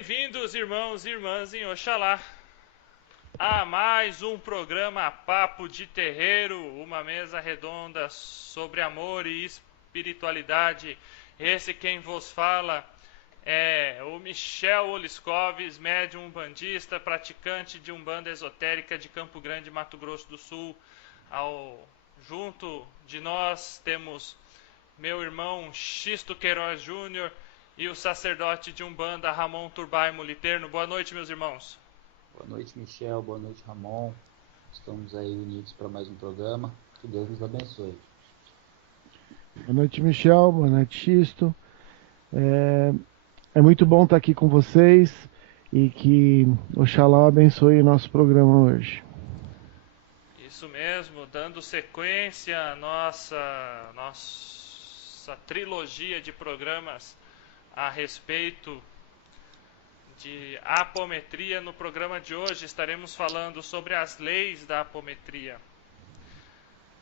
Bem-vindos, irmãos e irmãs em Oxalá, a mais um programa Papo de Terreiro, uma mesa redonda sobre amor e espiritualidade. Esse quem vos fala é o Michel Oliscoves, médium umbandista, praticante de umbanda esotérica de Campo Grande, Mato Grosso do Sul. Junto de nós temos meu irmão Xisto Queiroz Júnior e o sacerdote de Umbanda, Ramon Turbay Moliterno. Boa noite, meus irmãos. Boa noite, Michel. Boa noite, Ramon. Estamos aí unidos para mais um programa. Que Deus nos abençoe. Boa noite, Michel. Boa noite, Xisto. É muito bom estar aqui com vocês e que Oxalá abençoe o nosso programa hoje. Isso mesmo, dando sequência à nossa trilogia de programas a respeito de apometria. No programa de hoje estaremos falando sobre as leis da apometria.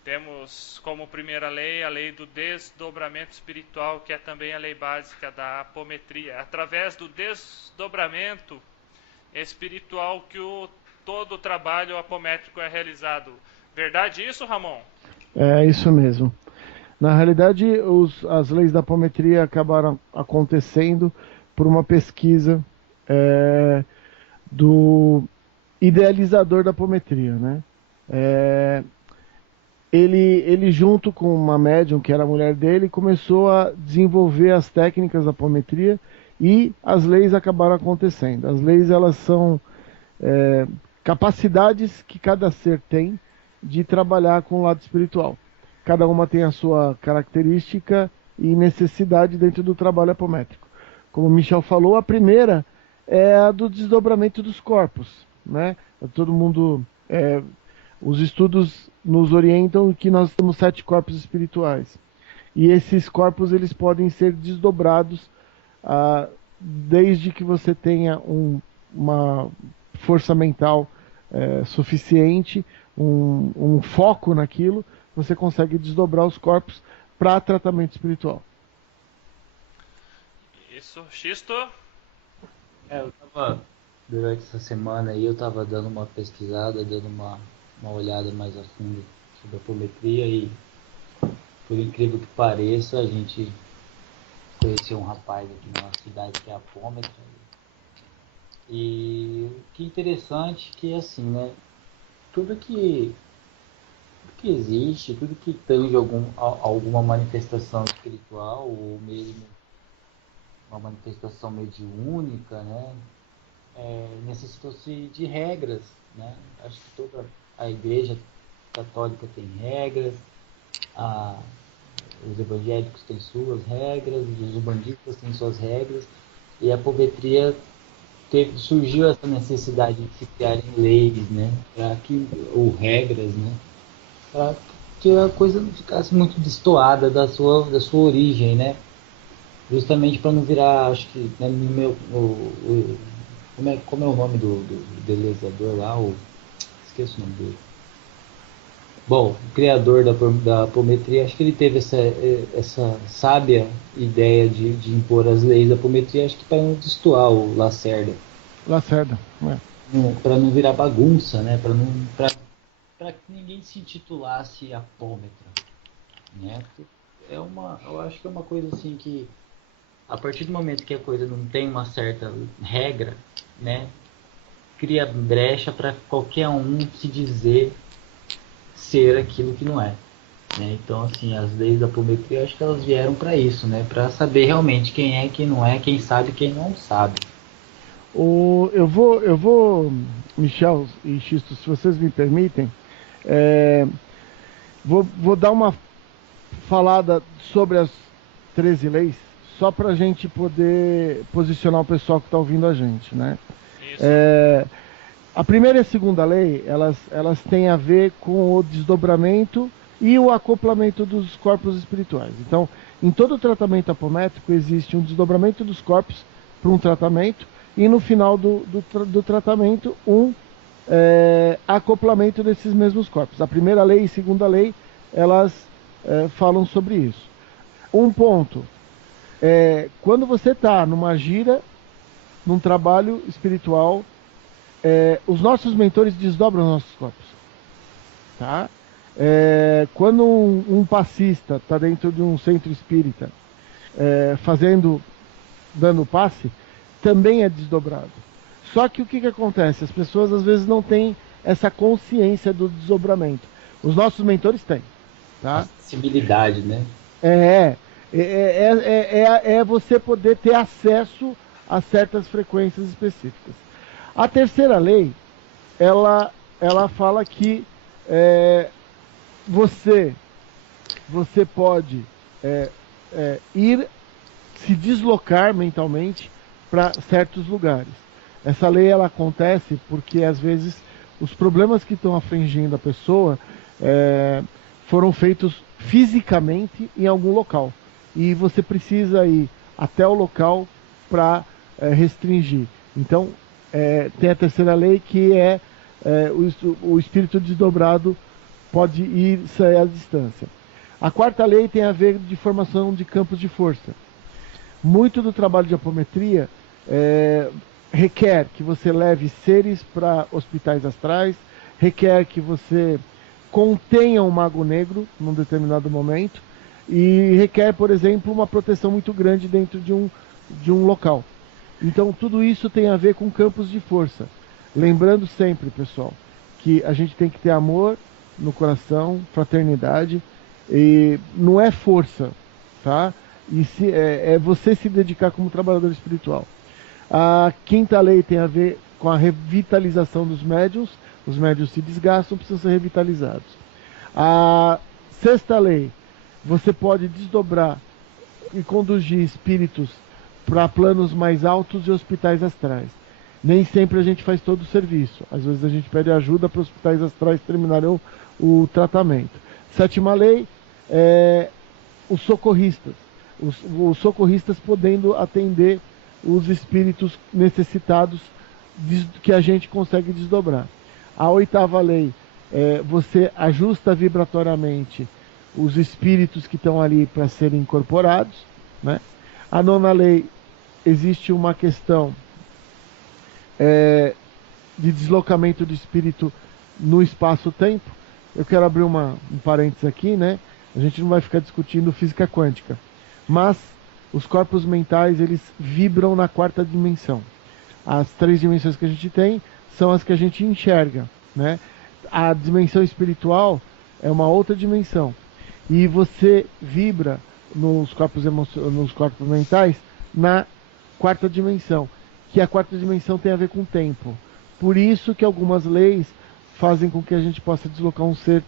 Temos como primeira lei a lei do desdobramento espiritual, que é também a lei básica da apometria. Através do desdobramento espiritual que todo o trabalho apométrico é realizado. Verdade isso, Ramon? É isso mesmo. Na realidade, as leis da apometria acabaram acontecendo por uma pesquisa do idealizador da apometria, né? Ele junto com uma médium, que era a mulher dele, começou a desenvolver as técnicas da apometria e as leis acabaram acontecendo. As leis, elas são capacidades que cada ser tem de trabalhar com o lado espiritual. Cada uma tem a sua característica e necessidade dentro do trabalho apométrico. Como o Michel falou, a primeira é a do desdobramento dos corpos, né? Todo mundo, os estudos nos orientam que nós temos 7 corpos espirituais. E esses corpos, eles podem ser desdobrados desde que você tenha uma força mental suficiente, um foco naquilo, você consegue desdobrar os corpos para tratamento espiritual. Isso, Xisto? Durante essa semana aí, eu estava dando uma pesquisada, dando uma olhada mais a fundo sobre a apometria e, por incrível que pareça, a gente conheceu um rapaz aqui na nossa cidade que é apômetra. E o que é interessante que é assim, né? Tudo que existe, tudo que tange alguma manifestação espiritual ou mesmo uma manifestação mediúnica, né, necessitou-se de regras, né? Acho que toda a Igreja Católica tem regras, os evangélicos têm suas regras, os umbandistas têm suas regras, e a apometria surgiu essa necessidade de se criarem leis, né, ou regras, né, para que a coisa não ficasse muito destoada da sua origem, né? Justamente para não virar, acho que, né, como é o nome do idealizador lá? Esqueço o nome dele. Bom, o criador da apometria, acho que ele teve essa sábia ideia de impor as leis da apometria, acho que para não destoar o Lacerda. Lacerda, para não virar bagunça, né? Para que ninguém se intitulasse apômetra, né? Eu acho que é uma coisa assim que, a partir do momento que a coisa não tem uma certa regra, né, cria brecha para qualquer um se dizer ser aquilo que não é, né? Então, assim, as leis da apometria, eu acho que elas vieram para isso, né, para saber realmente quem é, quem não é, quem sabe, quem não sabe. Eu vou, Michel e Xisto, se vocês me permitem, vou dar uma falada sobre as 13 leis, só para a gente poder posicionar o pessoal que está ouvindo a gente, né? Isso. A primeira e a segunda lei, elas têm a ver com o desdobramento e o acoplamento dos corpos espirituais. Então, em todo tratamento apométrico existe um desdobramento dos corpos para um tratamento e no final do tratamento acoplamento desses mesmos corpos. A primeira lei e a segunda lei, elas falam sobre isso. Um ponto, quando você está numa gira num trabalho espiritual, os nossos mentores desdobram os nossos corpos. Tá? Quando um passista está dentro de um centro espírita dando passe, também é desdobrado. Só que o que acontece? As pessoas às vezes não têm essa consciência do desdobramento. Os nossos mentores têm. Tá? Acessibilidade, né? É você poder ter acesso a certas frequências específicas. A terceira lei, ela fala que você pode ir se deslocar mentalmente para certos lugares. Essa lei ela acontece porque às vezes os problemas que estão afligindo a pessoa foram feitos fisicamente em algum local. E você precisa ir até o local para restringir. Então, tem a terceira lei que o espírito desdobrado pode ir sair à distância. A quarta lei tem a ver de formação de campos de força. Muito do trabalho de apometria requer que você leve seres para hospitais astrais, requer que você contenha um mago negro num determinado momento e requer, por exemplo, uma proteção muito grande dentro de um local. Então tudo isso tem a ver com campos de força. Lembrando sempre, pessoal, que a gente tem que ter amor no coração, fraternidade, e não é força, tá? E é você se dedicar como trabalhador espiritual. A quinta lei tem a ver com a revitalização dos médiuns. Os médiuns se desgastam, precisam ser revitalizados. A sexta lei, você pode desdobrar e conduzir espíritos para planos mais altos e hospitais astrais. Nem sempre a gente faz todo o serviço. Às vezes a gente pede ajuda para os hospitais astrais terminarem o tratamento. Sétima lei, os socorristas. Os socorristas podendo atender os espíritos necessitados que a gente consegue desdobrar. A oitava lei, você ajusta vibratoriamente os espíritos que estão ali para serem incorporados, né? A nona lei, existe uma questão de deslocamento do espírito no espaço-tempo. Eu quero abrir um parênteses aqui, né? A gente não vai ficar discutindo física quântica, mas os corpos mentais, eles vibram na quarta dimensão. As três dimensões que a gente tem são as que a gente enxerga, né? A dimensão espiritual é uma outra dimensão. E você vibra nos corpos mentais na quarta dimensão, que a quarta dimensão tem a ver com o tempo. Por isso que algumas leis fazem com que a gente possa deslocar um ser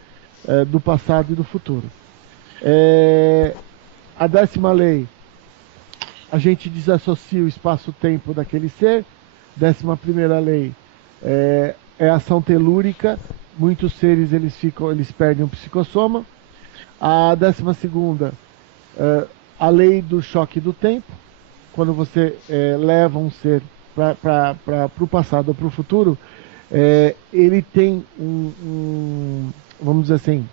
do passado e do futuro. A 10ª lei, a gente desassocia o espaço-tempo daquele ser. 11ª lei é a ação telúrica. Muitos seres eles perdem o psicossoma. A 12ª, a lei do choque do tempo. Quando você leva um ser para o passado ou para o futuro, ele tem vamos dizer assim,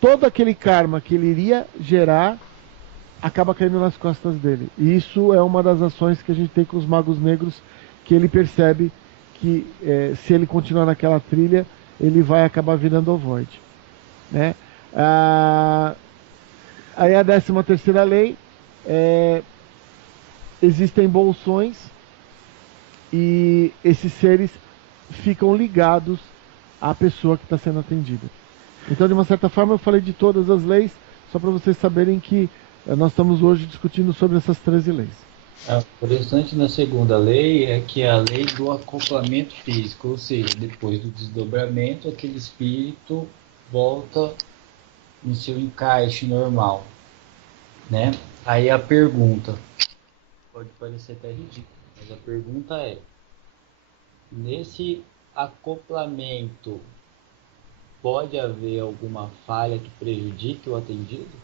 todo aquele karma que ele iria gerar acaba caindo nas costas dele. E isso é uma das ações que a gente tem com os magos negros, que ele percebe que se ele continuar naquela trilha, ele vai acabar virando ovoide, né? Aí a 13ª lei, existem bolsões e esses seres ficam ligados à pessoa que está sendo atendida. Então, de uma certa forma, eu falei de todas as leis, só para vocês saberem que nós estamos hoje discutindo sobre essas 13 leis. O interessante na segunda lei é que é a lei do acoplamento físico, ou seja, depois do desdobramento, aquele espírito volta no seu encaixe normal, né? Aí a pergunta, pode parecer até ridículo, mas a pergunta é, nesse acoplamento pode haver alguma falha que prejudique o atendido?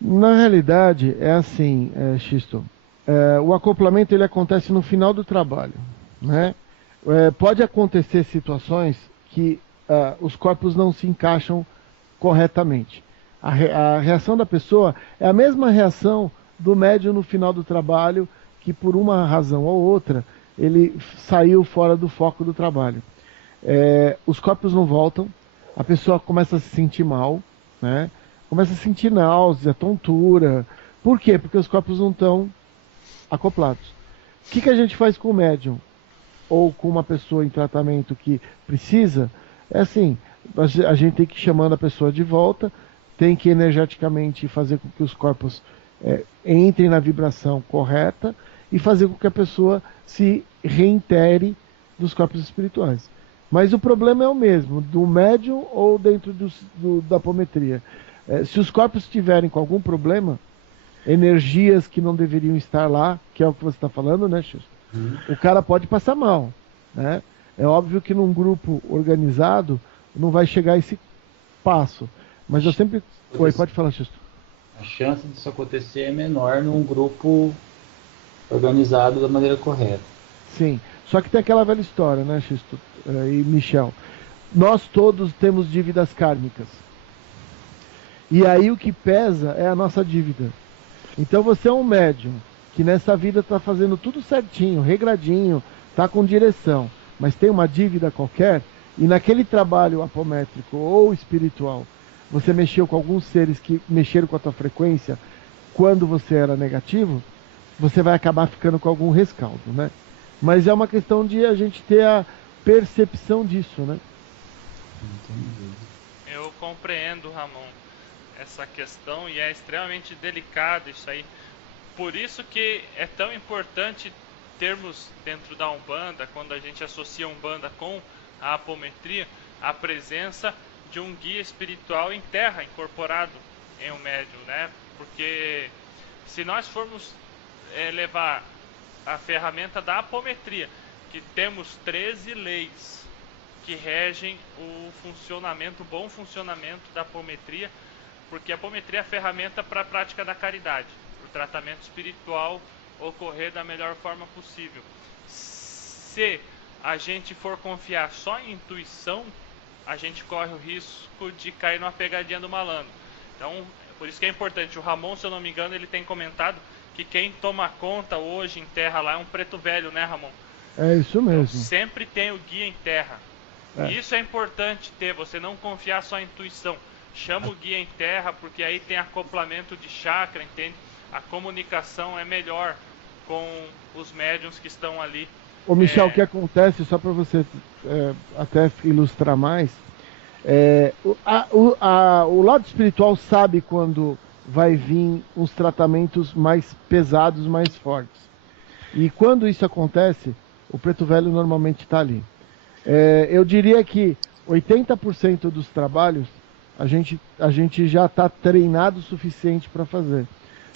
Na realidade, é assim, Xisto. O acoplamento ele acontece no final do trabalho, né? Pode acontecer situações que os corpos não se encaixam corretamente. A reação da pessoa é a mesma reação do médium no final do trabalho, que por uma razão ou outra ele saiu fora do foco do trabalho. Os corpos não voltam, a pessoa começa a se sentir mal, né? Começa a sentir náusea, tontura. Por quê? Porque os corpos não estão acoplados. O que a gente faz com o médium? Ou com uma pessoa em tratamento que precisa? É assim, a gente tem que ir chamando a pessoa de volta, tem que energeticamente fazer com que os corpos entrem na vibração correta e fazer com que a pessoa se reintegre dos corpos espirituais. Mas o problema é o mesmo, do médium ou dentro da apometria. Se os corpos estiverem com algum problema, energias que não deveriam estar lá, que é o que você está falando, né, Xuxa? O cara pode passar mal, né? É óbvio que num grupo organizado não vai chegar a esse passo. Mas eu sempre... Oi, pode falar, Xuxa. A chance disso acontecer é menor num grupo organizado da maneira correta. Sim, só que tem aquela velha história, né, Xisto e Michel? Nós todos temos dívidas kármicas. E aí o que pesa é a nossa dívida. Então você é um médium que nessa vida está fazendo tudo certinho, regradinho, está com direção, mas tem uma dívida qualquer, e naquele trabalho apométrico ou espiritual, você mexeu com alguns seres que mexeram com a tua frequência quando você era negativo, você vai acabar ficando com algum rescaldo, né? Mas é uma questão de a gente ter a percepção disso, né? Entendi. Eu compreendo, Ramon, essa questão, e é extremamente delicado isso aí. Por isso que é tão importante termos dentro da Umbanda, quando a gente associa a Umbanda com a apometria, a presença de um guia espiritual em terra, incorporado em um médium, né? Porque se nós formos levar a ferramenta da apometria, que temos 13 leis que regem o funcionamento, o bom funcionamento da apometria, porque a apometria é a ferramenta para a prática da caridade, para o tratamento espiritual ocorrer da melhor forma possível. Se a gente for confiar só em intuição, a gente corre o risco de cair numa pegadinha do malandro. Então, por isso que é importante. O Ramon, se eu não me engano, ele tem comentado que quem toma conta hoje em terra lá é um preto velho, né, Ramon? É isso mesmo. Então, sempre tem o guia em terra. Isso é importante ter, você não confiar só em intuição. Chama o guia em terra, porque aí tem acoplamento de chakra, entende? A comunicação é melhor com os médiuns que estão ali. Ô Michel, o que acontece, só para você até ilustrar mais, o lado espiritual sabe quando vai vir uns tratamentos mais pesados, mais fortes. E quando isso acontece, o preto velho normalmente está ali. Eu diria que 80% dos trabalhos a gente já está treinado o suficiente para fazer.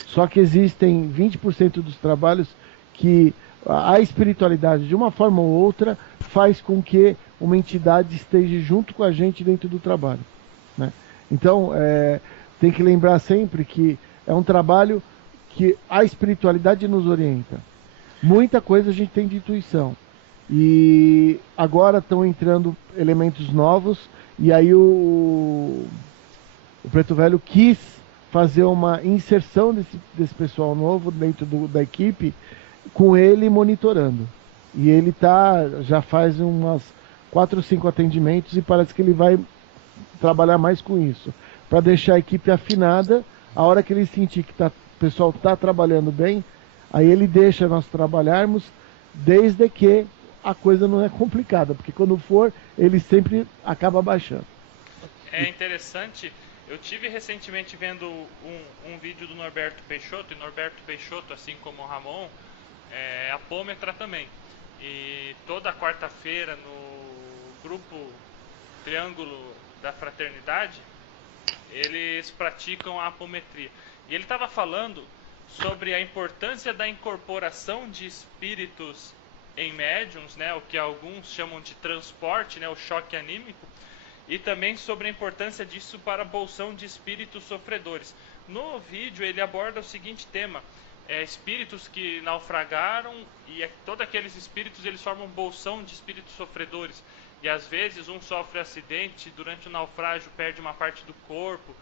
Só que existem 20% dos trabalhos que a espiritualidade, de uma forma ou outra, faz com que uma entidade esteja junto com a gente dentro do trabalho, né? Então, tem que lembrar sempre que é um trabalho que a espiritualidade nos orienta. Muita coisa a gente tem de intuição. E agora estão entrando elementos novos, e aí o Preto Velho quis fazer uma inserção desse pessoal novo dentro da equipe, com ele monitorando. E ele já faz umas 4 ou 5 atendimentos e parece que ele vai trabalhar mais com isso, para deixar a equipe afinada. A hora que ele sentir que o pessoal está trabalhando bem, aí ele deixa nós trabalharmos, desde que a coisa não é complicada, porque quando for, ele sempre acaba baixando. É interessante, eu tive recentemente vendo um vídeo do Norberto Peixoto, e Norberto Peixoto, assim como o Ramon, é apômetra também. E toda quarta-feira no grupo Triângulo da Fraternidade, eles praticam a apometria. E ele estava falando sobre a importância da incorporação de espíritos em médiums, né, o que alguns chamam de transporte, né, o choque anímico, e também sobre a importância disso para a bolsão de espíritos sofredores. No vídeo ele aborda o seguinte tema: espíritos que naufragaram, e todos aqueles espíritos eles formam bolsão de espíritos sofredores, e às vezes um sofre acidente durante o naufrágio, perde uma parte do corpo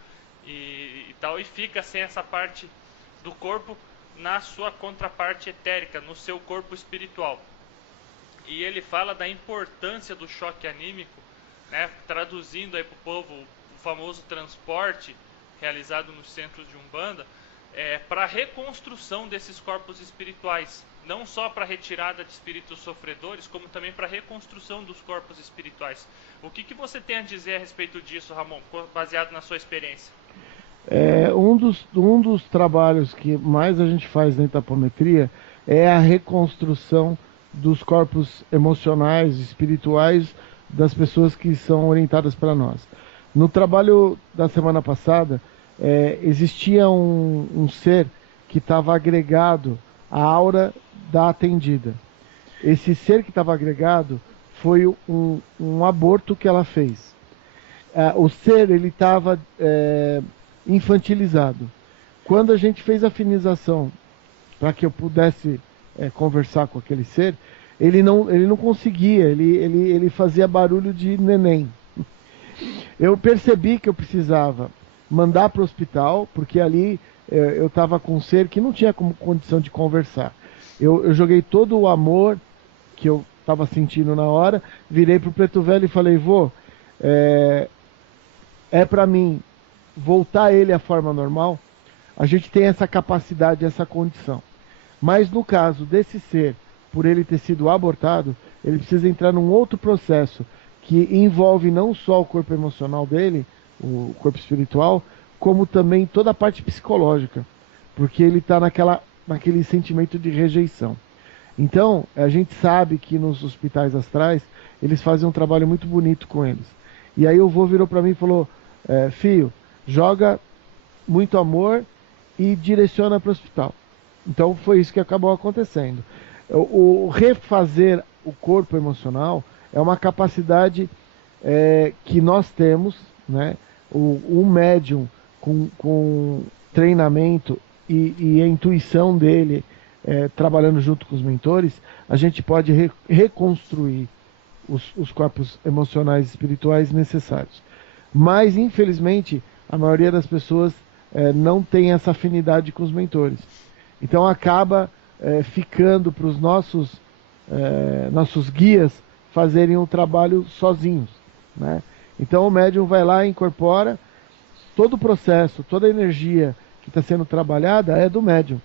e tal, e fica sem essa parte do corpo na sua contraparte etérica, no seu corpo espiritual. E ele fala da importância do choque anímico, né, traduzindo aí para o povo o famoso transporte realizado nos centros de Umbanda, para a reconstrução desses corpos espirituais, não só para a retirada de espíritos sofredores, como também para a reconstrução dos corpos espirituais. O que você tem a dizer a respeito disso, Ramon, baseado na sua experiência? Um dos trabalhos que mais a gente faz dentro da apometria é a reconstrução dos corpos emocionais, espirituais das pessoas que são orientadas para nós. No trabalho da semana passada, existia um ser que estava agregado à aura da atendida. Esse ser que estava agregado foi um aborto que ela fez. O ser, ele estava infantilizado. Quando a gente fez a afinização para que eu pudesse conversar com aquele ser, ele não conseguia, ele fazia barulho de neném. Eu percebi que eu precisava mandar para o hospital, porque ali eu estava com um ser que não tinha condição de conversar. Eu joguei todo o amor que eu estava sentindo na hora, virei para o Preto Velho e falei: vô, para mim voltar ele à forma normal. A gente tem essa capacidade, essa condição. Mas no caso desse ser, por ele ter sido abortado, ele precisa entrar num outro processo que envolve não só o corpo emocional dele, o corpo espiritual, como também toda a parte psicológica, porque ele está naquele sentimento de rejeição. Então, a gente sabe que nos hospitais astrais, eles fazem um trabalho muito bonito com eles. E aí o vô virou para mim e falou: filho, joga muito amor e direciona para o hospital. Então foi isso que acabou acontecendo. O refazer o corpo emocional é uma capacidade que nós temos, né? Um médium com treinamento e a intuição dele trabalhando junto com os mentores, a gente pode reconstruir os corpos emocionais e espirituais necessários. Mas, infelizmente, a maioria das pessoas não tem essa afinidade com os mentores. Então acaba ficando para os nossos guias fazerem o trabalho sozinhos, né? Então o médium vai lá e incorpora todo o processo, toda a energia que está sendo trabalhada é do médium.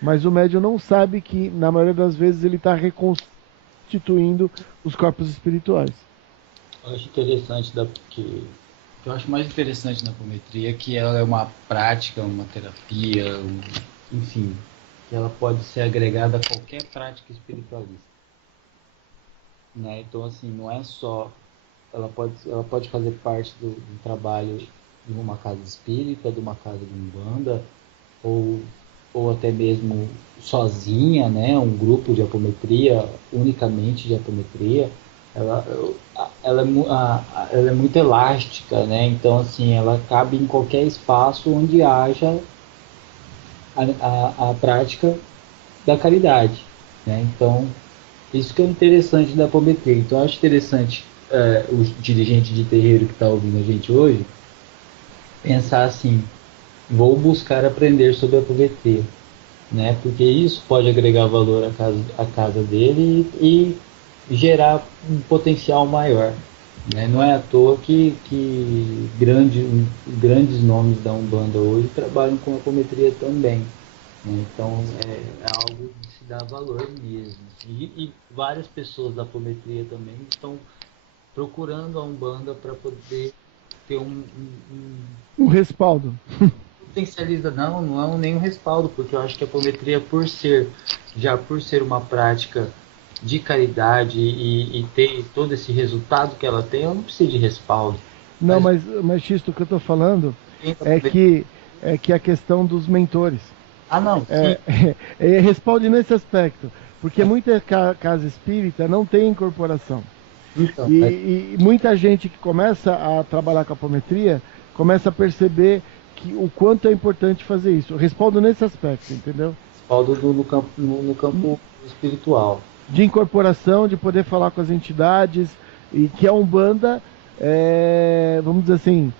Mas o médium não sabe que, na maioria das vezes, ele está reconstituindo os corpos espirituais. Eu acho interessante eu acho mais interessante na apometria que ela é uma prática, uma terapia, enfim, que ela pode ser agregada a qualquer prática espiritualista, né? Então, assim, não é só ela pode fazer parte do trabalho de uma casa espírita, de uma casa de umbanda, ou até mesmo sozinha, né? Um grupo de apometria, unicamente de apometria. Ela é muito elástica, né? Então, assim, ela cabe em qualquer espaço onde haja a prática da caridade, né? Então, isso que é interessante da apometria. Então, eu acho interessante o dirigente de terreiro que está ouvindo a gente hoje pensar assim: vou buscar aprender sobre a apometria, né? Porque isso pode agregar valor à casa dele e gerar um potencial maior, né? Não é à toa que grandes nomes da Umbanda hoje trabalham com apometria também, né? Então é algo de se dar valor mesmo. E várias pessoas da apometria também estão procurando a Umbanda para poder ter um respaldo. Potencializa, não é nenhum respaldo, porque eu acho que a apometria, por ser uma prática de caridade e ter todo esse resultado que ela tem, ela não precisa de respaldo. Não, mas Xisto, o que eu estou falando é que a questão dos mentores. Ah, não. Respalde nesse aspecto, porque muita casa espírita não tem incorporação. Então, e muita gente que começa a trabalhar com a apometria começa a perceber o quanto é importante fazer isso. Respaldo nesse aspecto, entendeu? Respaldo no campo espiritual. De incorporação, de poder falar com as entidades, e que a Umbanda, vamos dizer assim,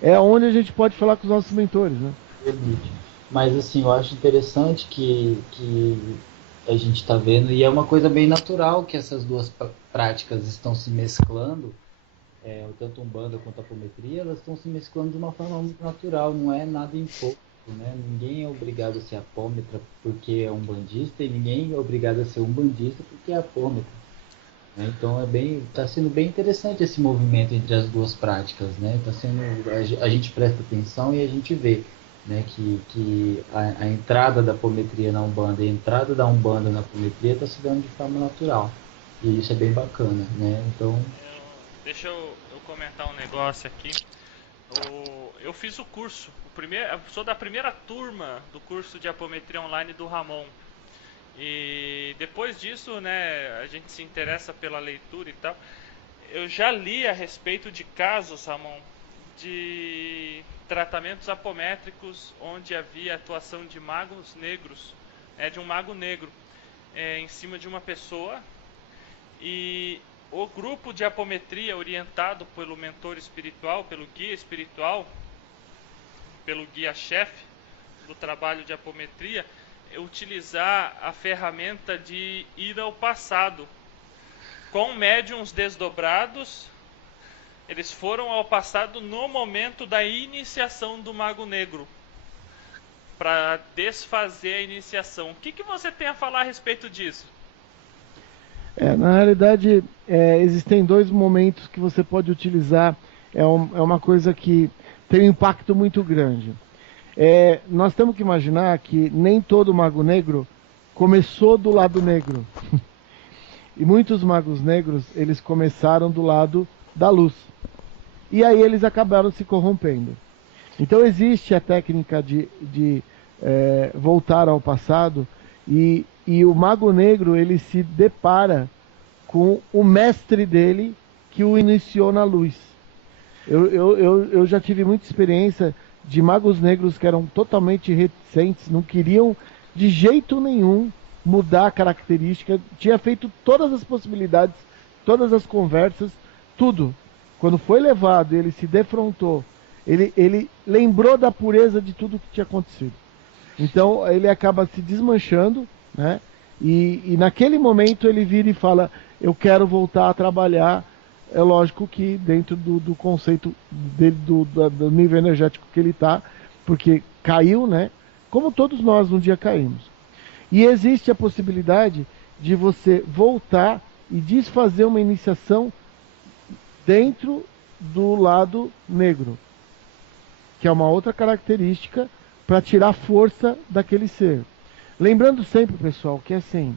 é onde a gente pode falar com os nossos mentores, né? Mas assim, eu acho interessante que a gente está vendo, e é uma coisa bem natural que essas duas práticas estão se mesclando, tanto Umbanda quanto a apometria, elas estão se mesclando de uma forma muito natural, não é nada imposto, né? Ninguém é obrigado a ser apômetra porque é umbandista e ninguém é obrigado a ser umbandista porque é apômetra, né? Então está sendo bem interessante esse movimento entre as duas práticas, né? A gente presta atenção e a gente vê, né, que a entrada da apometria na Umbanda e a entrada da Umbanda na apometria está se dando de forma natural. E isso é bem bacana, né? Então, Deixa eu comentar um negócio aqui. Eu fiz o curso, sou da primeira turma do curso de apometria online do Ramon. E depois disso, né, a gente se interessa pela leitura e tal. Eu já li a respeito de casos, Ramon, de tratamentos apométricos onde havia atuação de magos negros, de um mago negro, em cima de uma pessoa, e o grupo de apometria orientado pelo mentor espiritual, pelo guia espiritual, pelo guia-chefe do trabalho de apometria, utilizar a ferramenta de ir ao passado. Com médiuns desdobrados, eles foram ao passado no momento da iniciação do Mago Negro, para desfazer a iniciação. O que você tem a falar a respeito disso? Na realidade, existem dois momentos que você pode utilizar. É uma coisa que tem um impacto muito grande. Nós temos que imaginar que nem todo mago negro começou do lado negro. E muitos magos negros, eles começaram do lado da luz. E aí eles acabaram se corrompendo. Então existe a técnica de voltar ao passado, e o mago negro, ele se depara com o mestre dele que o iniciou na luz. Eu já tive muita experiência de magos negros que eram totalmente reticentes, não queriam de jeito nenhum mudar a característica, tinha feito todas as possibilidades, todas as conversas, tudo. Quando foi levado, ele se defrontou, ele lembrou da pureza de tudo que tinha acontecido. Então ele acaba se desmanchando, né? E naquele momento ele vira e fala: eu quero voltar a trabalhar. É lógico que dentro do conceito dele, do nível energético que ele está, porque caiu, né? Como todos nós um dia caímos. E existe a possibilidade de você voltar e desfazer uma iniciação dentro do lado negro, que é uma outra característica para tirar força daquele ser. Lembrando sempre, pessoal, que assim,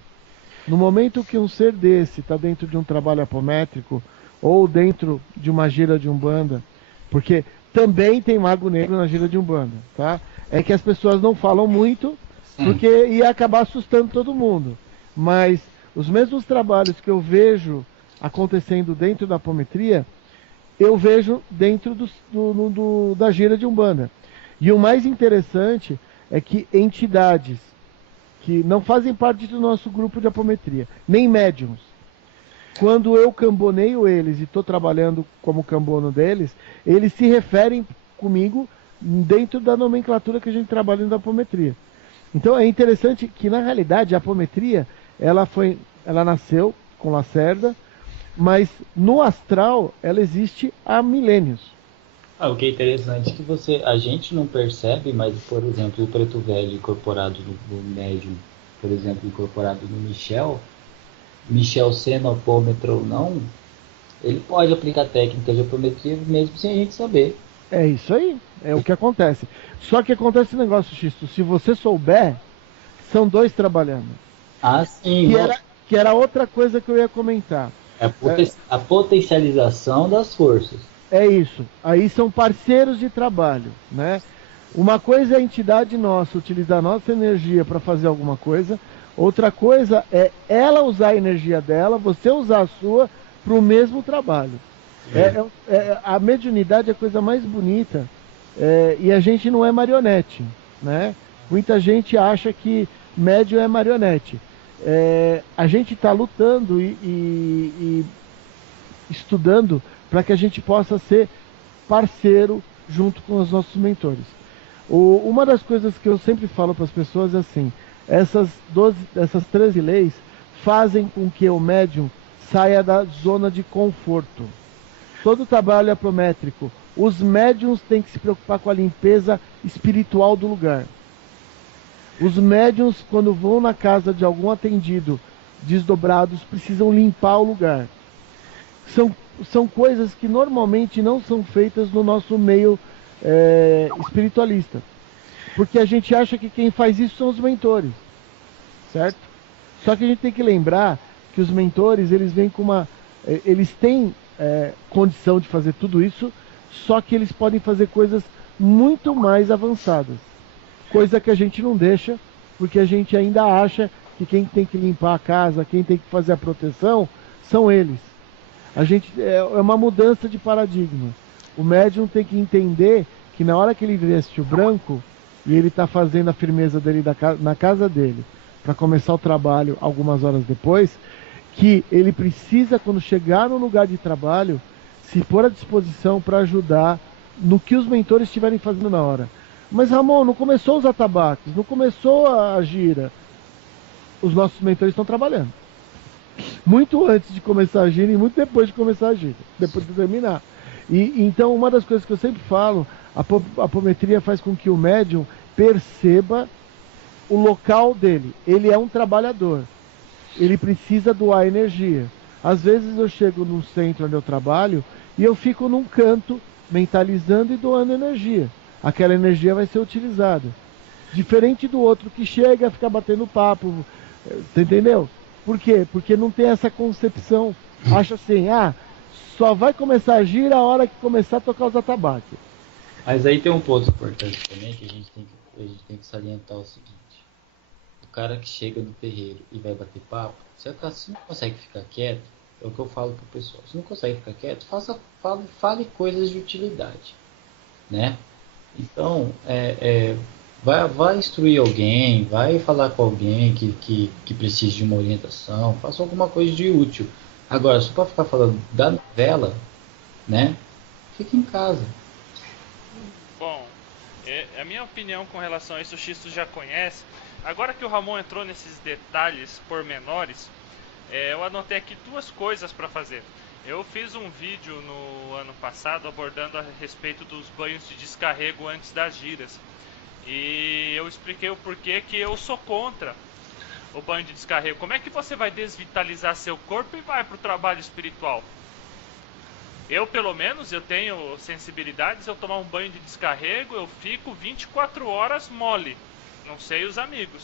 no momento que um ser desse está dentro de um trabalho apométrico ou dentro de uma gira de Umbanda, porque também tem mago negro na gira de Umbanda, tá? É que as pessoas não falam muito, porque ia acabar assustando todo mundo. Mas os mesmos trabalhos que eu vejo acontecendo dentro da apometria, eu vejo dentro da gira de Umbanda. E o mais interessante é que entidades que não fazem parte do nosso grupo de apometria, nem médiums, quando eu camboneio eles e estou trabalhando como cambono deles, eles se referem comigo dentro da nomenclatura que a gente trabalha na apometria. Então é interessante que, na realidade, a apometria, ela nasceu com Lacerda, mas no astral ela existe há milênios. o que é interessante é que a gente não percebe, mas, por exemplo, o preto velho incorporado no médium, por exemplo, incorporado no Michel sendo apômetra ou não, ele pode aplicar técnica de apometria mesmo sem a gente saber. É isso aí, é o que acontece. Só que acontece um negócio, Xisto, se você souber, são dois trabalhando. Ah, sim. Que era outra coisa que eu ia comentar. A potencialização das forças. É isso. Aí são parceiros de trabalho, né? Uma coisa é a entidade nossa utilizar nossa energia para fazer alguma coisa. Outra coisa é ela usar a energia dela, você usar a sua para o mesmo trabalho. A mediunidade é a coisa mais bonita, e a gente não é marionete, né? Muita gente acha que médium é marionete. A gente está lutando e estudando para que a gente possa ser parceiro junto com os nossos mentores. Uma das coisas que eu sempre falo para as pessoas é assim, essas 13 leis fazem com que o médium saia da zona de conforto. Todo trabalho apométrico, os médiums têm que se preocupar com a limpeza espiritual do lugar. Os médiums, quando vão na casa de algum atendido desdobrados, precisam limpar o lugar. São coisas que normalmente não são feitas no nosso meio espiritualista. Porque a gente acha que quem faz isso são os mentores. Certo? Só que a gente tem que lembrar que os mentores, eles vêm com eles têm condição de fazer tudo isso, só que eles podem fazer coisas muito mais avançadas. Coisa que a gente não deixa, porque a gente ainda acha que quem tem que limpar a casa, quem tem que fazer a proteção, são eles. É uma mudança de paradigma. O médium tem que entender que na hora que ele veste o branco, e ele está fazendo a firmeza dele na casa dele, para começar o trabalho algumas horas depois, que ele precisa, quando chegar no lugar de trabalho, se pôr à disposição para ajudar no que os mentores estiverem fazendo na hora. Mas Ramon, não começou os atabaques, não começou a gira. Os nossos mentores estão trabalhando. Muito antes de começar a gira e muito depois de começar a gira, depois de terminar. Então, uma das coisas que eu sempre falo, a apometria faz com que o médium perceba o local dele. Ele é um trabalhador. Ele precisa doar energia. Às vezes eu chego num centro onde eu trabalho e eu fico num canto mentalizando e doando energia. Aquela energia vai ser utilizada. Diferente do outro que chega, fica batendo papo. Você entendeu? Por quê? Porque não tem essa concepção. Acha assim, só vai começar a agir a hora que começar a tocar os atabaques. Mas aí tem um ponto importante também que a gente tem que salientar o seguinte. O cara que chega no terreiro e vai bater papo, se não consegue ficar quieto, é o que eu falo pro pessoal. Se não consegue ficar quieto, fale coisas de utilidade, né? Então, vai instruir alguém, vai falar com alguém que precise de uma orientação, faça alguma coisa de útil. Agora, só para ficar falando da novela, né? Fica em casa. Bom, a minha opinião com relação a isso, o Xisto já conhece. Agora que o Ramon entrou nesses detalhes pormenores, eu anotei aqui duas coisas para fazer. Eu fiz um vídeo no ano passado abordando a respeito dos banhos de descarrego antes das giras. E eu expliquei o porquê que eu sou contra o banho de descarrego. Como é que você vai desvitalizar seu corpo e vai para o trabalho espiritual? Eu, pelo menos, eu tenho sensibilidade. Se eu tomar um banho de descarrego, eu fico 24 horas mole. Não sei os amigos.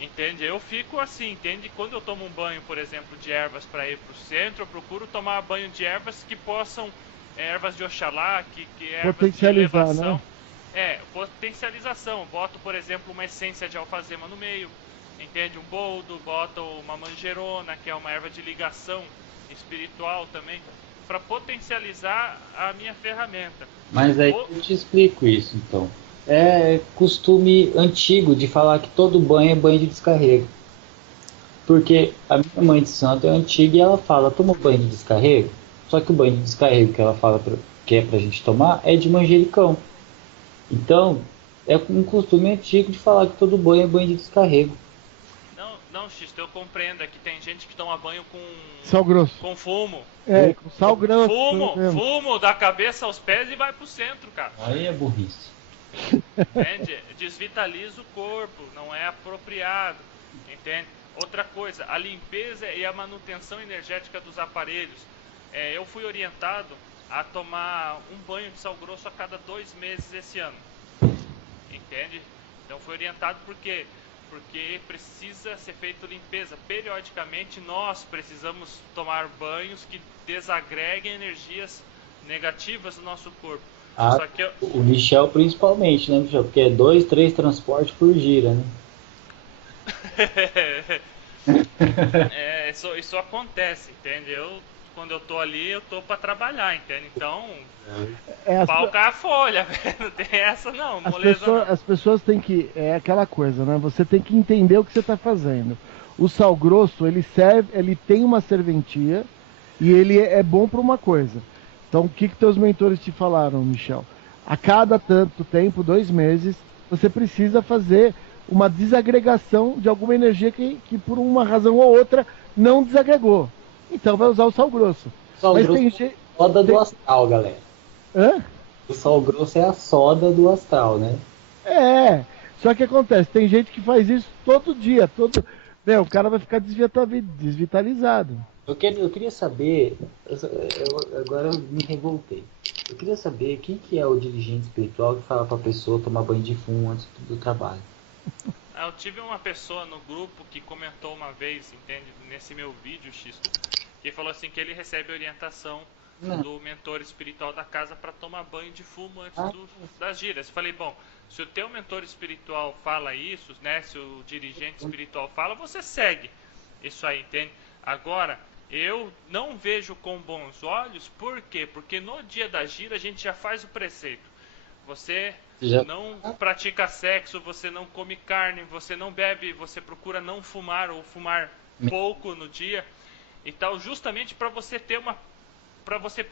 Entende? Eu fico assim, entende? Quando eu tomo um banho, por exemplo, de ervas para ir para o centro, eu procuro tomar banho de ervas que possam, ervas de Oxalá, que ervas de elevação. Né? Potencialização. Boto, por exemplo, uma essência de alfazema no meio, entende? Um boldo, boto uma manjerona, que é uma erva de ligação espiritual também, para potencializar a minha ferramenta. Mas aí eu te explico isso, então. É costume antigo de falar que todo banho é banho de descarrego. Porque a minha mãe de santo é antiga e ela fala, toma banho de descarrego. Só que o banho de descarrego que ela fala que é pra gente tomar é de manjericão. Então, é um costume antigo de falar que todo banho é banho de descarrego. Não, Xisto, eu compreendo. É que tem gente que toma banho com sal grosso. Com fumo. Com sal grosso. Fumo da cabeça aos pés e vai pro centro, cara. Aí é burrice. Entende? Desvitaliza o corpo, não é apropriado. Entende? Outra coisa, a limpeza e a manutenção energética dos aparelhos. Eu fui orientado a tomar um banho de sal grosso a cada 2 meses esse ano. Entende? Então fui orientado porque precisa ser feita limpeza. Periodicamente nós precisamos tomar banhos que desagreguem energias negativas do nosso corpo. Só que o Michel principalmente, né, Michel? Porque é 2, 3 transportes por gira, né? Isso acontece, entende? Quando eu tô ali, eu tô pra trabalhar, entende? Então, pau com a folha, velho. Não tem essa não, moleza não. As pessoas têm que... É aquela coisa, né? Você tem que entender o que você está fazendo. O sal grosso, ele tem uma serventia e ele é bom para uma coisa. Então, o que teus mentores te falaram, Michel? A cada tanto tempo, 2 meses, você precisa fazer uma desagregação de alguma energia que por uma razão ou outra não desagregou. Então vai usar o sal grosso. Sal Mas grosso tem é gente. a soda do astral, galera. Hã? O sal grosso é a soda do astral, né? É. Só que acontece, tem gente que faz isso todo dia, Meu, o cara vai ficar desvitalizado. Eu queria saber, agora eu me revoltei. Eu queria saber quem que é o dirigente espiritual que fala pra pessoa tomar banho de fumo antes do trabalho. Eu tive uma pessoa no grupo que comentou uma vez, entende, nesse meu vídeo, X, que falou assim que ele recebe orientação do mentor espiritual da casa para tomar banho de fumo antes das giras. Eu falei, bom, se o teu mentor espiritual fala isso, né, se o dirigente espiritual fala, você segue isso aí, entende? Agora, eu não vejo com bons olhos, por quê? Porque no dia da gira a gente já faz o preceito. Você não pratica sexo, você não come carne, você não bebe, você procura não fumar ou fumar pouco no dia e tal, justamente para você ter para você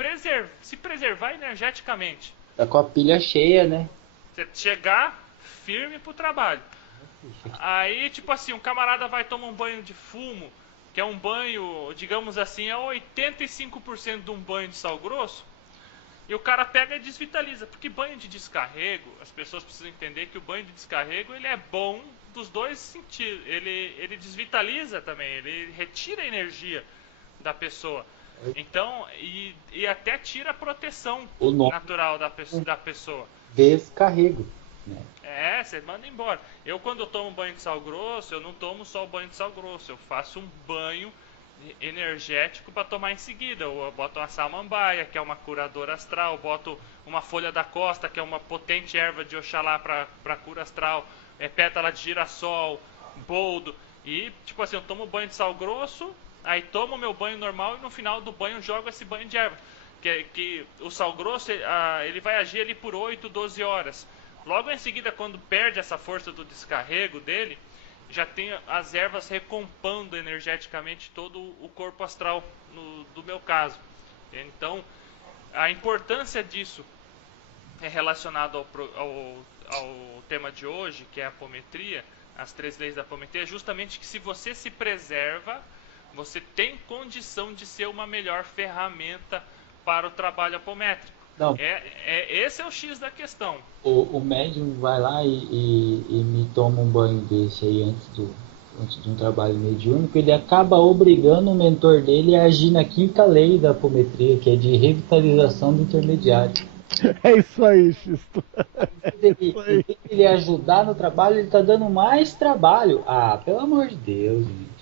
se preservar energeticamente. Tá com a pilha cheia, né? Você chegar firme pro trabalho. Aí, tipo assim, um camarada vai tomar um banho de fumo, que é um banho, digamos assim, é 85% de um banho de sal grosso. E o cara pega e desvitaliza, porque banho de descarrego, as pessoas precisam entender que o banho de descarrego ele é bom dos dois sentidos. Ele desvitaliza também, ele retira a energia da pessoa. Então, e até tira a proteção natural da pessoa. Descarrego. Né? É, você manda embora. Eu quando eu tomo banho de sal grosso, eu não tomo só o banho de sal grosso, eu faço um banho energético para tomar em seguida. Eu boto uma samambaia, que é uma curadora astral, boto uma folha da costa, que é uma potente erva de Oxalá para cura astral, pétala de girassol, boldo. E tipo assim, eu tomo banho de sal grosso, aí tomo meu banho normal e no final do banho jogo esse banho de erva. Que o sal grosso ele vai agir ali por 8, 12 horas. Logo em seguida, quando perde essa força do descarrego dele, já tem as ervas recompondo energeticamente todo o corpo astral, do meu caso. Então, a importância disso é relacionado ao tema de hoje, que é a apometria, as 3 leis da apometria, justamente que se você se preserva, você tem condição de ser uma melhor ferramenta para o trabalho apométrico. Não. Esse é o X da questão. O médium vai lá e me toma um banho desse aí antes de um trabalho mediúnico, ele acaba obrigando o mentor dele a agir na 5ª lei da apometria, que é de revitalização do intermediário. É isso aí, Xisto. Em vez de ele ajudar no trabalho, ele está dando mais trabalho. Ah, pelo amor de Deus, gente.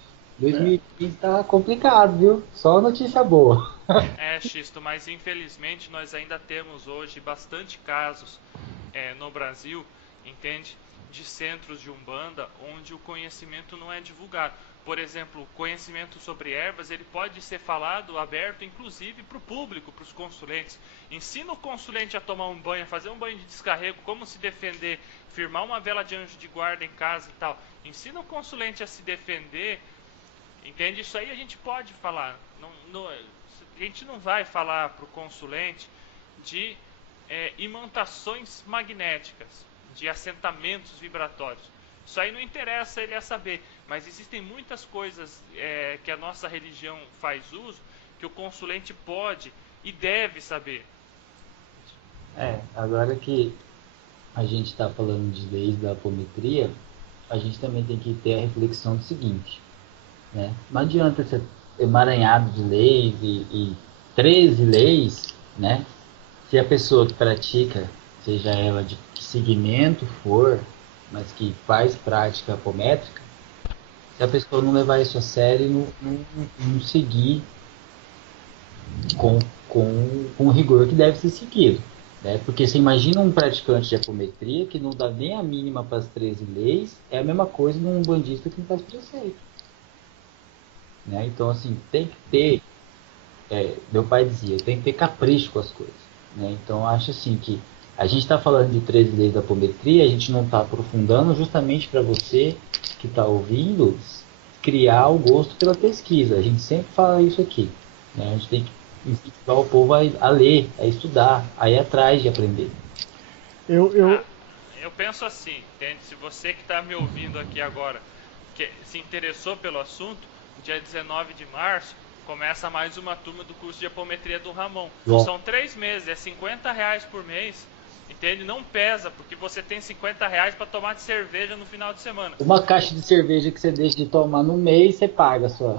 2015 tá complicado, viu? Só notícia boa. Xisto, mas infelizmente nós ainda temos hoje bastante casos no Brasil, entende? De centros de Umbanda onde o conhecimento não é divulgado. Por exemplo, o conhecimento sobre ervas, ele pode ser falado, aberto, inclusive para o público, para os consulentes. Ensina o consulente a tomar um banho, a fazer um banho de descarrego, como se defender, firmar uma vela de anjo de guarda em casa e tal. Ensina o consulente a se defender, entende? Isso aí a gente pode falar. A gente não vai falar para o consulente de imantações magnéticas, de assentamentos vibratórios. Isso aí não interessa ele a saber, mas existem muitas coisas que a nossa religião faz uso, que o consulente pode e deve saber. Agora que a gente está falando de leis da apometria, a gente também tem que ter a reflexão do seguinte, né? Não adianta ser emaranhado de leis e 13 leis, né? Se a pessoa que pratica, seja ela de que segmento for, mas que faz prática apométrica, se a pessoa não levar isso a sério e não seguir com o rigor que deve ser seguido, né? Porque você imagina um praticante de apometria que não dá nem a mínima para as 13 leis, é a mesma coisa de um bandista que não faz preceito, né? Então, assim, tem que ter, meu pai dizia, tem que ter capricho com as coisas, né? Então, acho assim que a gente está falando de 13 leis da apometria, a gente não está aprofundando justamente para você que está ouvindo criar o gosto pela pesquisa. A gente sempre fala isso aqui, né? A gente tem que incentivar o povo a ler, a estudar, a ir atrás de aprender. Eu penso assim, entende? Se você que está me ouvindo aqui agora, que se interessou pelo assunto, dia 19 de março, começa mais uma turma do curso de apometria do Ramon. Bom. São 3 meses, é R$50 por mês, entende? Não pesa, porque você tem R$50 para tomar de cerveja no final de semana. Uma caixa de cerveja que você deixa de tomar no mês, você paga a sua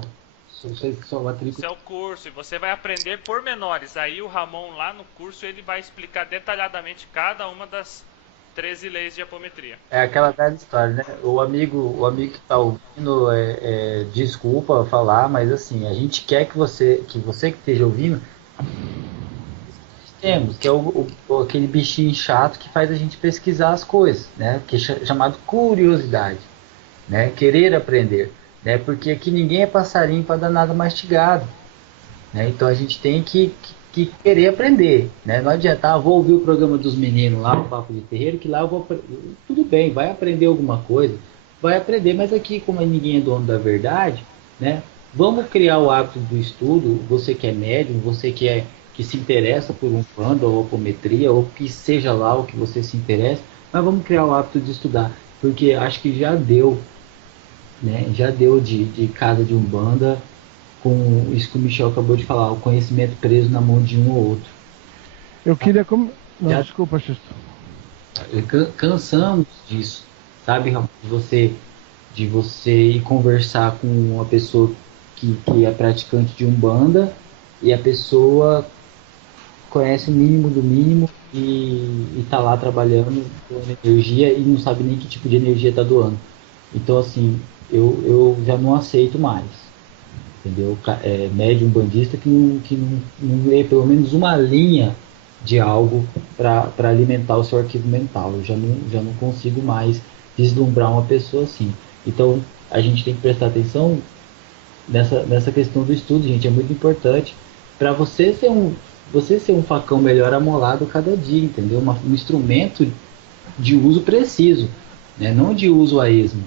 matrícula. Isso é o curso, e você vai aprender pormenores. Aí o Ramon lá no curso, ele vai explicar detalhadamente cada uma das 13 leis de apometria. É aquela velha história, né? O amigo que tá ouvindo, desculpa falar, mas assim, a gente quer que você que esteja ouvindo, temos, que é aquele bichinho chato que faz a gente pesquisar as coisas, né? Que é chamado curiosidade, né? Querer aprender, né? Porque aqui ninguém é passarinho para dar nada mastigado, né? Então a gente tem que querer aprender, né? Não adianta, vou ouvir o programa dos meninos lá, o Papo de Terreiro, que lá eu vou... Tudo bem, vai aprender alguma coisa, vai aprender, mas aqui, como ninguém é dono da verdade, né? Vamos criar o hábito do estudo, você que é médium, você que se interessa por um banda ou apometria, ou que seja lá o que você se interessa, mas vamos criar o hábito de estudar, porque acho que já deu, né? Já deu de casa de umbanda, com isso que o Michel acabou de falar, o conhecimento preso na mão de um ou outro. Eu queria... Não, Já- desculpa, Xusto. Cansamos disso, sabe, Ramon? De você ir conversar com uma pessoa que é praticante de umbanda e a pessoa conhece o mínimo do mínimo e tá lá trabalhando doando energia e não sabe nem que tipo de energia tá doando. Então, assim, eu já não aceito mais, entendeu? Médium bandista que não lê pelo menos uma linha de algo para alimentar o seu arquivo mental. Eu já não consigo mais vislumbrar uma pessoa assim. Então, a gente tem que prestar atenção nessa questão do estudo, gente. É muito importante para você ser um facão melhor amolado cada dia, entendeu? Um instrumento de uso preciso, né? Não de uso a esmo.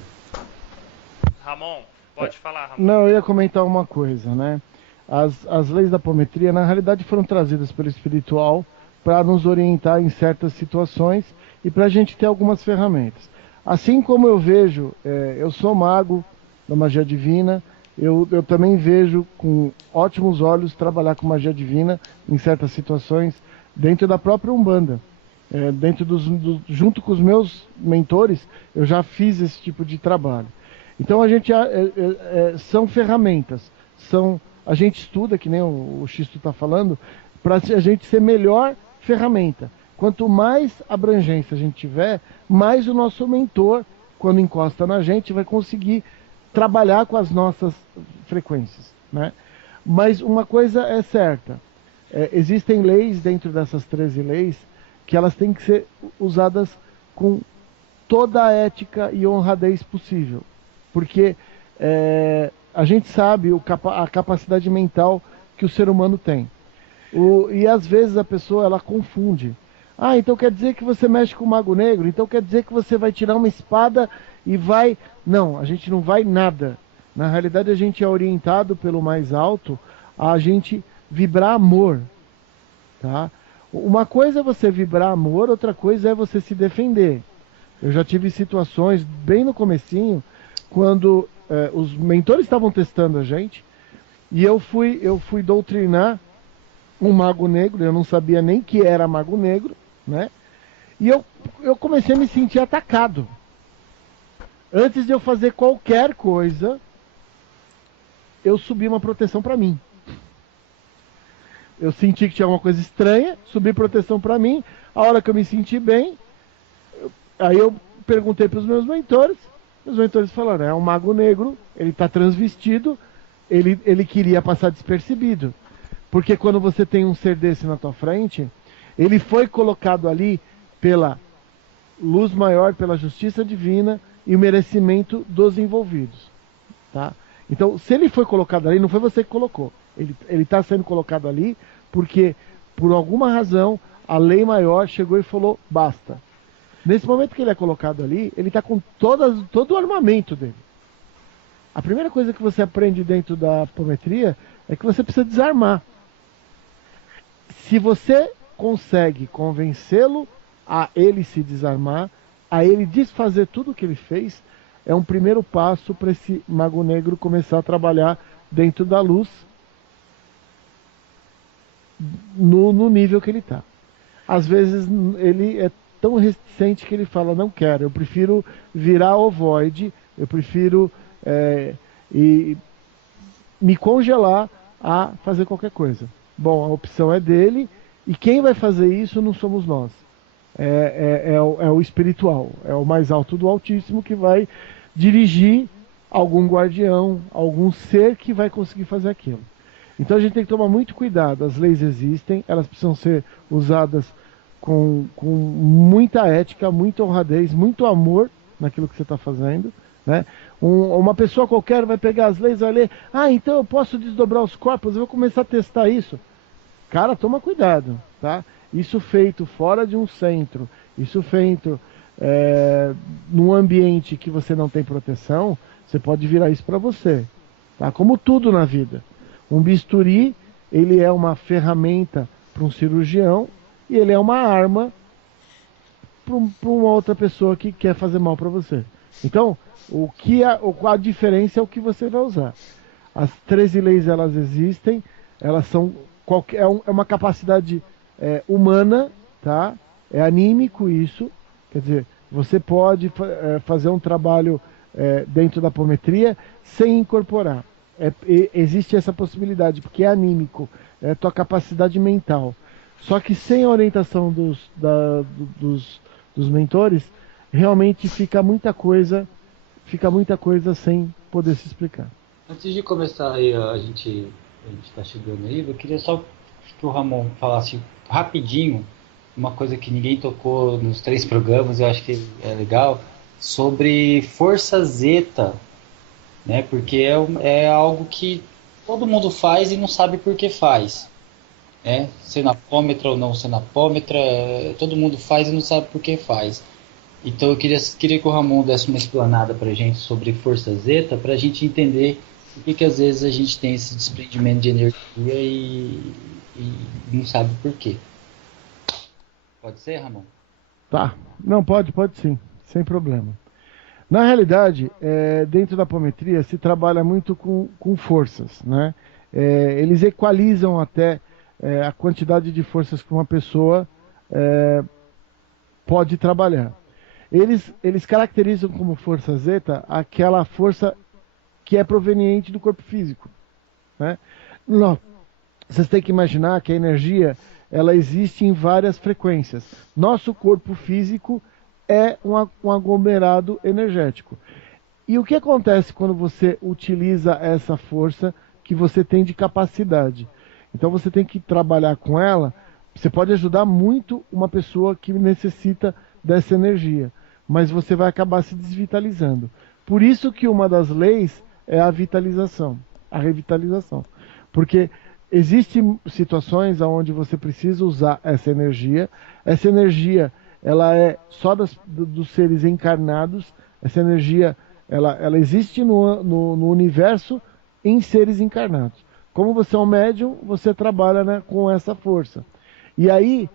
Ramon, pode falar, Ramon. Não, eu ia comentar uma coisa, né? As leis da apometria, na realidade, foram trazidas pelo espiritual para nos orientar em certas situações e para a gente ter algumas ferramentas. Assim como eu vejo, eu sou mago da magia divina, eu também vejo com ótimos olhos trabalhar com magia divina em certas situações dentro da própria Umbanda. Junto com os meus mentores, eu já fiz esse tipo de trabalho. Então a gente são ferramentas, a gente estuda, que nem o Xisto está falando, para a gente ser melhor ferramenta. Quanto mais abrangência a gente tiver, mais o nosso mentor, quando encosta na gente, vai conseguir trabalhar com as nossas frequências, né? Mas uma coisa é certa, existem leis dentro dessas 13 leis que elas têm que ser usadas com toda a ética e honradez possível. Porque a gente sabe a capacidade mental que o ser humano tem. E às vezes a pessoa ela confunde. Então quer dizer que você mexe com o Mago Negro? Então quer dizer que você vai tirar uma espada e vai... Não, a gente não vai nada. Na realidade a gente é orientado pelo mais alto a gente vibrar amor. Tá? Uma coisa é você vibrar amor, outra coisa é você se defender. Eu já tive situações bem no comecinho, quando os mentores estavam testando a gente, e eu fui doutrinar um Mago Negro, eu não sabia nem que era Mago Negro, né? E eu comecei a me sentir atacado. Antes de eu fazer qualquer coisa, eu subi uma proteção para mim. Eu senti que tinha uma coisa estranha, subi proteção para mim. A hora que eu me senti bem, aí eu perguntei para os meus mentores falaram, é um Mago Negro, ele está transvestido, ele queria passar despercebido. Porque quando você tem um ser desse na tua frente, ele foi colocado ali pela luz maior, pela justiça divina e o merecimento dos envolvidos. Tá? Então, se ele foi colocado ali, não foi você que colocou. Ele está sendo colocado ali porque, por alguma razão, a lei maior chegou e falou, basta. Nesse momento que ele é colocado ali, ele está com todo o armamento dele. A primeira coisa que você aprende dentro da apometria é que você precisa desarmar. Se você consegue convencê-lo a ele se desarmar, a ele desfazer tudo o que ele fez, é um primeiro passo para esse mago negro começar a trabalhar dentro da luz no nível que ele está. Às vezes ele é tão reticente que ele fala, não quero, eu prefiro virar ovoide, eu prefiro me congelar a fazer qualquer coisa. Bom, a opção é dele, e quem vai fazer isso não somos nós. É o espiritual, é o mais alto do Altíssimo que vai dirigir algum guardião, algum ser que vai conseguir fazer aquilo. Então a gente tem que tomar muito cuidado. As leis existem, elas precisam ser usadas com muita ética, muita honradez, muito amor naquilo que você está fazendo, né? Uma pessoa qualquer vai pegar as leis e vai ler, então eu posso desdobrar os corpos, eu vou começar a testar isso. Cara, toma cuidado, tá? Isso feito fora de um centro, isso feito num ambiente que você não tem proteção, você pode virar isso para você, tá? Como tudo na vida. Um bisturi, ele é uma ferramenta para um cirurgião e ele é uma arma para uma outra pessoa que quer fazer mal para você. Então, a diferença é o que você vai usar. As 13 leis, elas existem, elas são é uma capacidade humana, tá? É anímico isso, quer dizer, você pode fazer um trabalho dentro da apometria sem incorporar. Existe essa possibilidade, porque é anímico, é tua capacidade mental. Só que sem a orientação dos mentores, realmente fica muita coisa sem poder se explicar. Antes de começar aí, a gente está chegando aí, eu queria só que o Ramon falasse rapidinho uma coisa que ninguém tocou nos 3 programas, eu acho que é legal, sobre força zeta, né? Porque é algo que todo mundo faz e não sabe por que faz, né? Senapômetra ou não senapômetra, todo mundo faz e não sabe por que faz. Então eu queria que o Ramon desse uma explanada para a gente sobre força zeta, para a gente entender por que às vezes a gente tem esse desprendimento de energia e não sabe por quê. Pode ser, Ramon? Tá. Não, pode sim, sem problema. Na realidade, dentro da apometria se trabalha muito com forças, né? Eles equalizam até a quantidade de forças que uma pessoa pode trabalhar. Eles caracterizam como força zeta aquela força que é proveniente do corpo físico, né? Não, vocês têm que imaginar que a energia ela existe em várias frequências. Nosso corpo físico é um aglomerado energético. E o que acontece quando você utiliza essa força que você tem de capacidade? Então você tem que trabalhar com ela. Você pode ajudar muito uma pessoa que necessita dessa energia, mas você vai acabar se desvitalizando. Por isso que uma das leis é a vitalização, a revitalização. Porque existem situações onde você precisa usar essa energia. Essa energia ela é só dos seres encarnados. Essa energia ela existe no universo em seres encarnados. Como você é um médium, você trabalha, né, com essa força. E aí,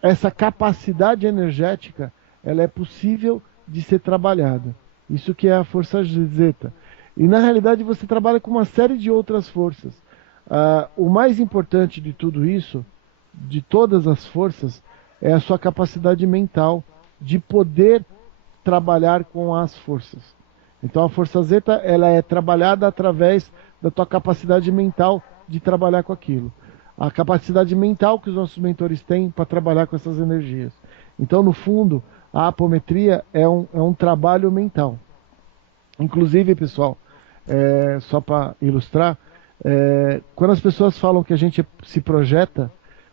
essa capacidade energética ela é possível de ser trabalhada. Isso que é a força zeta. E na realidade você trabalha com uma série de outras forças. O mais importante de tudo isso, de todas as forças, é a sua capacidade mental de poder trabalhar com as forças. Então a força zeta ela é trabalhada através da tua capacidade mental de trabalhar com aquilo. A capacidade mental que os nossos mentores têm para trabalhar com essas energias. Então, no fundo, a apometria é um trabalho mental. Inclusive, pessoal, só para ilustrar, quando as pessoas falam que a gente se projeta,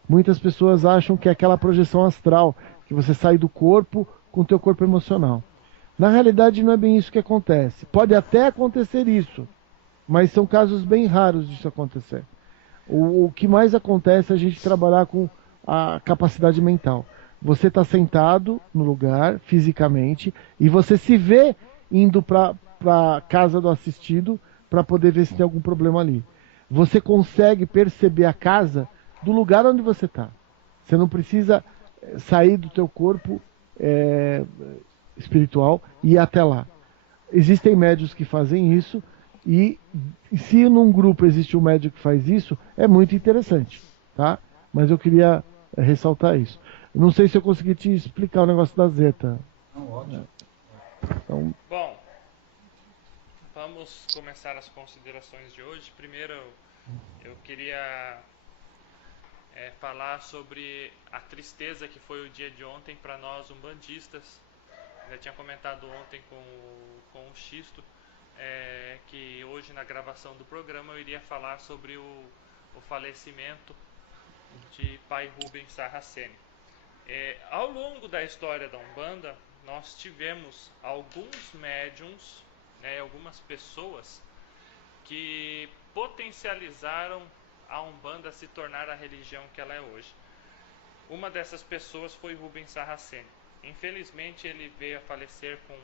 muitas pessoas acham que é aquela projeção astral, que você sai do corpo com o teu corpo emocional. Na realidade, não é bem isso que acontece. Pode até acontecer isso, mas são casos bem raros disso acontecer. O que mais acontece é a gente trabalhar com a capacidade mental. Você está sentado no lugar, fisicamente, e você se vê indo para a casa do assistido para poder ver se tem algum problema ali. Você consegue perceber a casa do lugar onde você está. Você não precisa sair do teu corpo espiritual e ir até lá. Existem médios que fazem isso, e se num grupo existe um médium que faz isso, é muito interessante, tá? Mas eu queria ressaltar isso. Não sei se eu consegui te explicar o negócio da Zeta. Não, ótimo. Então, Bom, vamos começar as considerações de hoje. Primeiro, eu queria falar sobre a tristeza que foi o dia de ontem para nós umbandistas. Já tinha comentado ontem com o Xisto, que hoje na gravação do programa eu iria falar sobre o falecimento de Pai Rubens Sarraceni. Ao longo da história da Umbanda, nós tivemos alguns médiums, algumas pessoas que potencializaram a Umbanda a se tornar a religião que ela é hoje. Uma dessas pessoas foi Rubens Sarraceni. Infelizmente ele veio a falecer com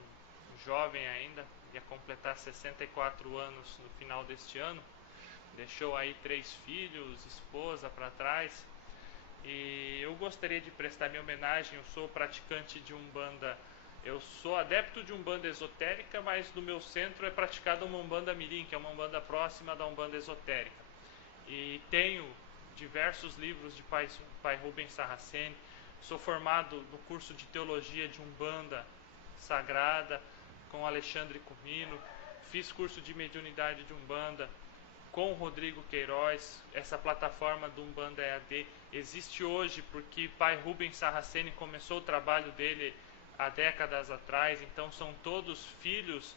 jovem ainda, ia completar 64 anos no final deste ano. Deixou aí 3 filhos, esposa para trás. E eu gostaria de prestar minha homenagem. Eu sou praticante de Umbanda, eu sou adepto de Umbanda esotérica, mas no meu centro é praticada uma Umbanda Mirim, que é uma Umbanda próxima da Umbanda esotérica. E tenho diversos livros de Pai Rubens Sarraceni. Sou formado no curso de Teologia de Umbanda Sagrada com Alexandre Comino. Fiz curso de Mediunidade de Umbanda com Rodrigo Queiroz. Essa plataforma do Umbanda EAD existe hoje porque Pai Rubens Sarraceni começou o trabalho dele há décadas atrás. Então são todos filhos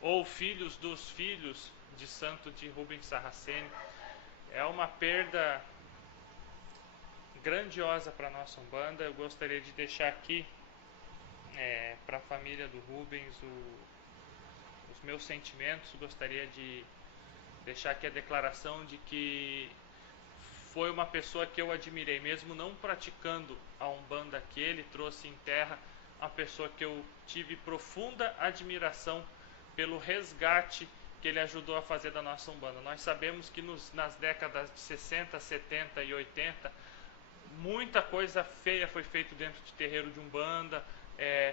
ou filhos dos filhos de santo de Rubens Sarraceni. É uma perda grandiosa para a nossa Umbanda. Eu gostaria de deixar aqui para a família do Rubens os meus sentimentos. Gostaria de deixar aqui a declaração de que foi uma pessoa que eu admirei, mesmo não praticando a Umbanda que ele trouxe em terra, uma pessoa que eu tive profunda admiração pelo resgate que ele ajudou a fazer da nossa Umbanda. Nós sabemos que nas décadas de 60, 70 e 80, muita coisa feia foi feita dentro de terreiro de Umbanda,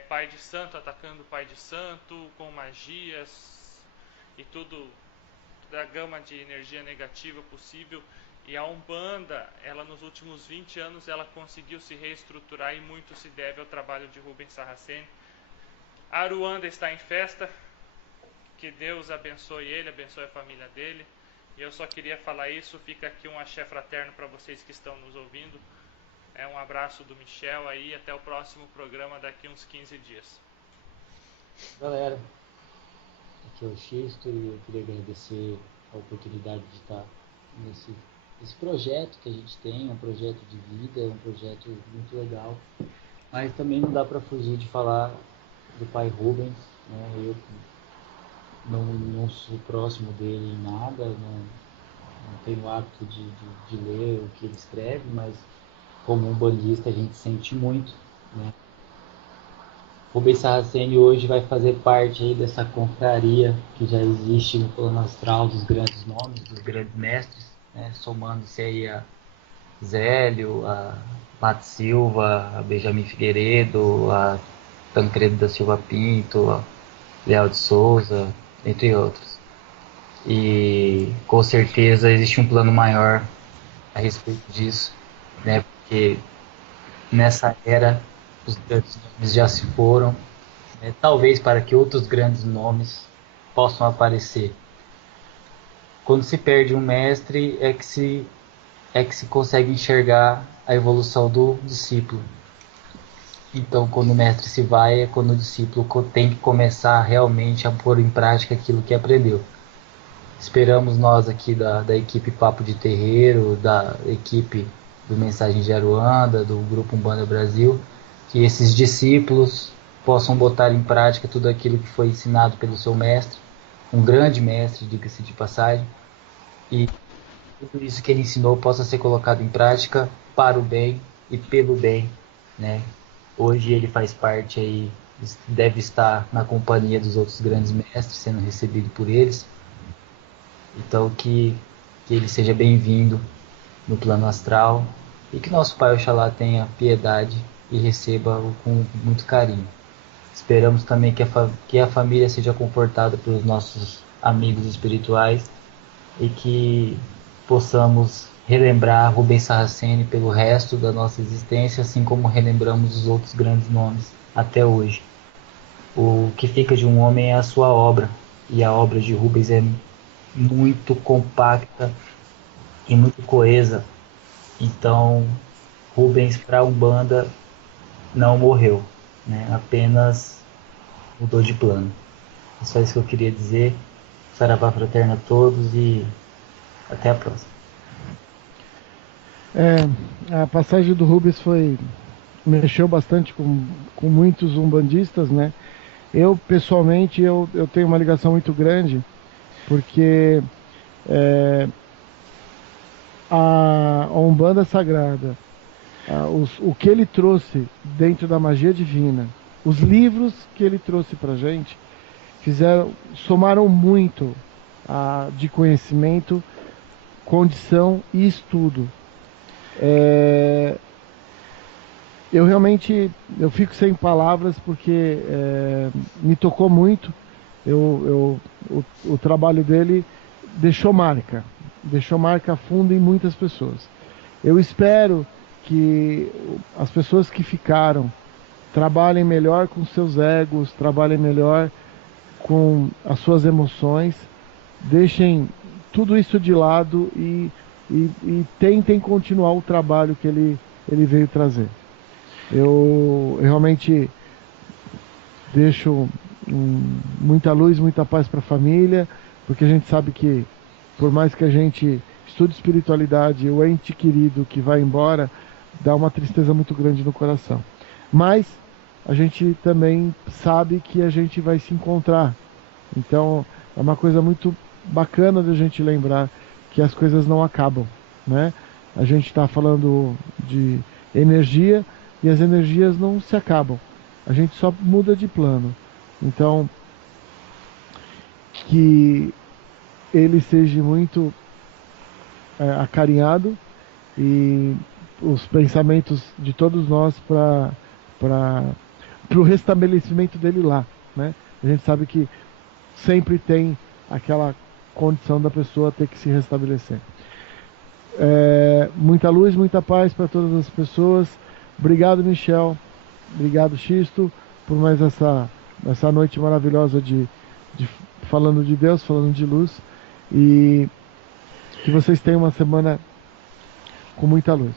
pai de santo atacando pai de santo, com magias e tudo da gama de energia negativa possível. E a Umbanda, ela nos últimos 20 anos, ela conseguiu se reestruturar e muito se deve ao trabalho de Rubens Sarraceni. A Aruanda está em festa, que Deus abençoe ele, abençoe a família dele. E eu só queria falar isso, fica aqui um axé fraterno para vocês que estão nos ouvindo. Um abraço do Michel aí, até o próximo programa daqui uns 15 dias. Galera, aqui é o Xisto e eu queria agradecer a oportunidade de estar nesse projeto que a gente tem, um projeto de vida, um projeto muito legal, mas também não dá para fugir de falar do Pai Rubens, né? Eu não sou próximo dele em nada, não tenho o hábito de ler o que ele escreve, mas como um bandista a gente sente muito, né? Rubens Sarraceni hoje vai fazer parte aí dessa confraria que já existe no plano astral dos grandes nomes, dos grandes mestres, né? Somando-se aí a Zélio, a Mato Silva, a Benjamin Figueiredo, a Tancredo da Silva Pinto, a Leal de Souza, entre outros. E com certeza existe um plano maior a respeito disso, né? Porque nessa era os grandes nomes já se foram, né? Talvez para que outros grandes nomes possam aparecer. Quando se perde um mestre é que se consegue enxergar a evolução do discípulo. Então, quando o mestre se vai, é quando o discípulo tem que começar realmente a pôr em prática aquilo que aprendeu. Esperamos nós aqui da equipe Papo de Terreiro, da equipe do Mensagem de Aruanda, do Grupo Umbanda Brasil, que esses discípulos possam botar em prática tudo aquilo que foi ensinado pelo seu mestre, um grande mestre, diga-se de passagem, e tudo isso que ele ensinou possa ser colocado em prática para o bem e pelo bem, né? Hoje ele faz parte aí, deve estar na companhia dos outros grandes mestres, sendo recebido por eles. Então que ele seja bem-vindo no plano astral e que nosso Pai Oxalá tenha piedade e receba-o com muito carinho. Esperamos também que a família seja confortada pelos nossos amigos espirituais e que possamos relembrar Rubens Saraceni pelo resto da nossa existência, assim como relembramos os outros grandes nomes até hoje. O que fica de um homem é a sua obra, e a obra de Rubens é muito compacta e muito coesa. Então, Rubens para a Umbanda não morreu, né? Apenas mudou de plano. É só isso que eu queria dizer. Saravá fraterno a todos e até a próxima. A passagem do Rubens mexeu bastante com muitos umbandistas, né? Eu, pessoalmente, eu tenho uma ligação muito grande, porque a Umbanda Sagrada, o que ele trouxe dentro da magia divina, os livros que ele trouxe pra gente, somaram muito de conhecimento, condição e estudo. Eu realmente fico sem palavras porque me tocou muito. O trabalho dele deixou marca funda em muitas pessoas. Eu espero que as pessoas que ficaram trabalhem melhor com seus egos, trabalhem melhor com as suas emoções, deixem tudo isso de lado e tentem continuar o trabalho que ele veio trazer. Eu realmente deixo muita luz, muita paz para a família, porque a gente sabe que, por mais que a gente estude espiritualidade, o ente querido que vai embora dá uma tristeza muito grande no coração. Mas a gente também sabe que a gente vai se encontrar. Então é uma coisa muito bacana de a gente lembrar que as coisas não acabam, né? A gente está falando de energia e as energias não se acabam. A gente só muda de plano. Então, que ele seja muito acarinhado e os pensamentos de todos nós para o restabelecimento dele lá, né? A gente sabe que sempre tem aquela condição da pessoa ter que se restabelecer. Muita luz, muita paz para todas as pessoas. Obrigado, Michel. Obrigado, Xisto, por mais essa noite maravilhosa de falando de Deus, falando de luz. E que vocês tenham uma semana com muita luz.